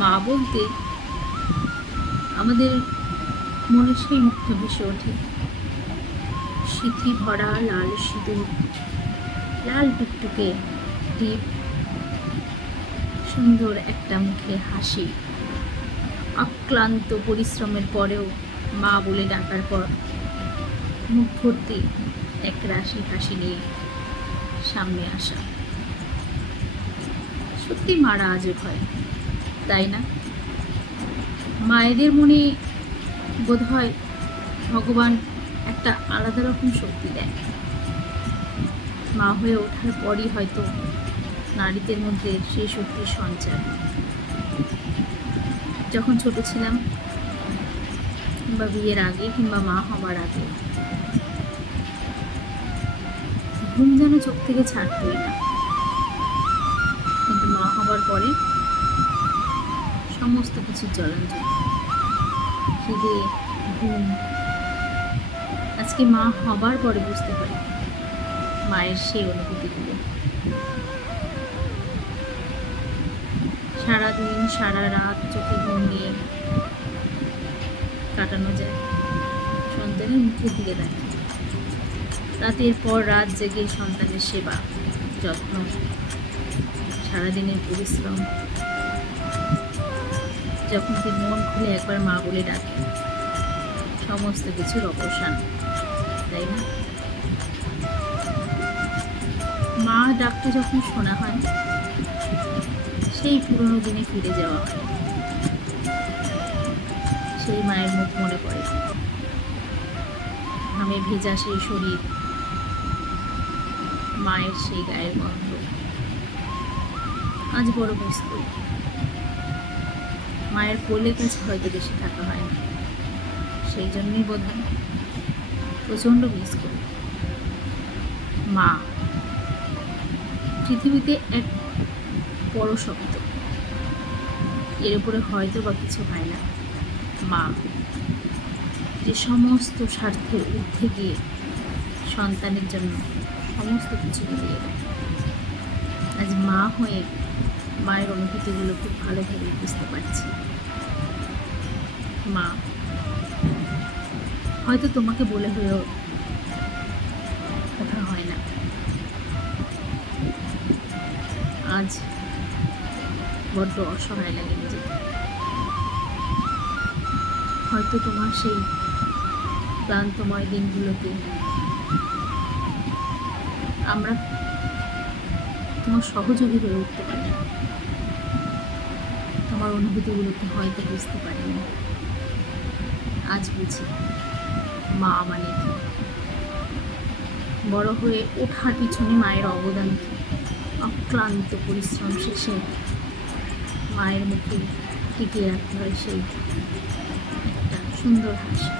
মা বলতে আমাদের মনে সেই মুগ্ধ ভেসে ওঠে। সিথি ভরা লাল সিঁদুর, লাল টুকটুকে টিপ, সুন্দর একটা মুখে হাসি। অক্লান্ত পরিশ্রমের পরেও মা বলে ডাকার পর মুখ ভর্তি এক রাশি হাসি নিয়ে সামনে আসা। সত্যি মারা আজব হয়, তাই না? মায়েদের মনে বোধ হয় ভগবান একটা আলাদা রকম শক্তি দেয়। মা হয়ে ওঠার পরই হয়তো নারীদের মধ্যে সেই শক্তির সঞ্চার। যখন ছোট ছিলাম, কিংবা বিয়ের আগে কিংবা মা হবার আগে, ঘুম যেন চোখ থেকে ছাড়তই না। কিন্তু মা হবার পরে সমস্ত কিছুর জলাঞ্জলি, খিদে, ঘুম। আজকে মা হবার পরে বুঝতে পারি মায়ের সেই অনুভূতিগুলো। সারাদিন সারা রাত চোখে ঘুম নিয়ে কাটানো যায় সন্তানের মুখের দিকে তাকিয়ে। রাতের পর রাত জেগে সন্তানের সেবা, যত্ন, সারাদিনের পরিশ্রম। যখন কি মন খুলে একবার মা বলে ডাকে, সমস্ত কিছুর অবসান, তাই না? মা ডাকতে যখন শোনা হয়, সেই পুরনো দিনে ফিরে যাওয়া হয়। সেই মায়ের মুখ মনে পড়ে, ঘামে ভেজা সেই শরীর, মায়ের সেই গায়ের গন্ধ। আজ বড় মিস করি। মায়ের কোলের কাছে হয়তো বেশি থাকা হয় না, সেই জন্যই বোধহয় প্রচণ্ড মিস করি। মা পৃথিবীতে এক বড় শব্দ, এর উপরে হয়তো বা কিছু হয় না। মা যে সমস্ত স্বার্থের ঊর্ধ্বে গিয়ে সন্তানের জন্য সমস্ত কিছু মিলিয়ে দেয়। আজ মা হয়ে মায়ের অনুভূতিগুলো খুব ভালোভাবে বুঝতে পারছি। মা হয়তো তোমাকে বলে হয়েও কথা হয় না। আজ বড্ড অসহায় লাগে নিজেকে। হয়তো তোমার সেই ক্লান্তময় দিনগুলোতে আমরা তোমার সহযোগী হয়ে উঠতে পারি না, তোমার অনুভূতিগুলোকে হয়তো বুঝতে পারি না। আজ বুঝি মা মানে কি, বড় হয়ে ওঠার পিছনে মায়ের অবদান কি। অক্লান্ত পরিশ্রম শেষে মায়ের মুখে টিকিয়ে রাখতে হয় সেই একটা সুন্দর হাসি।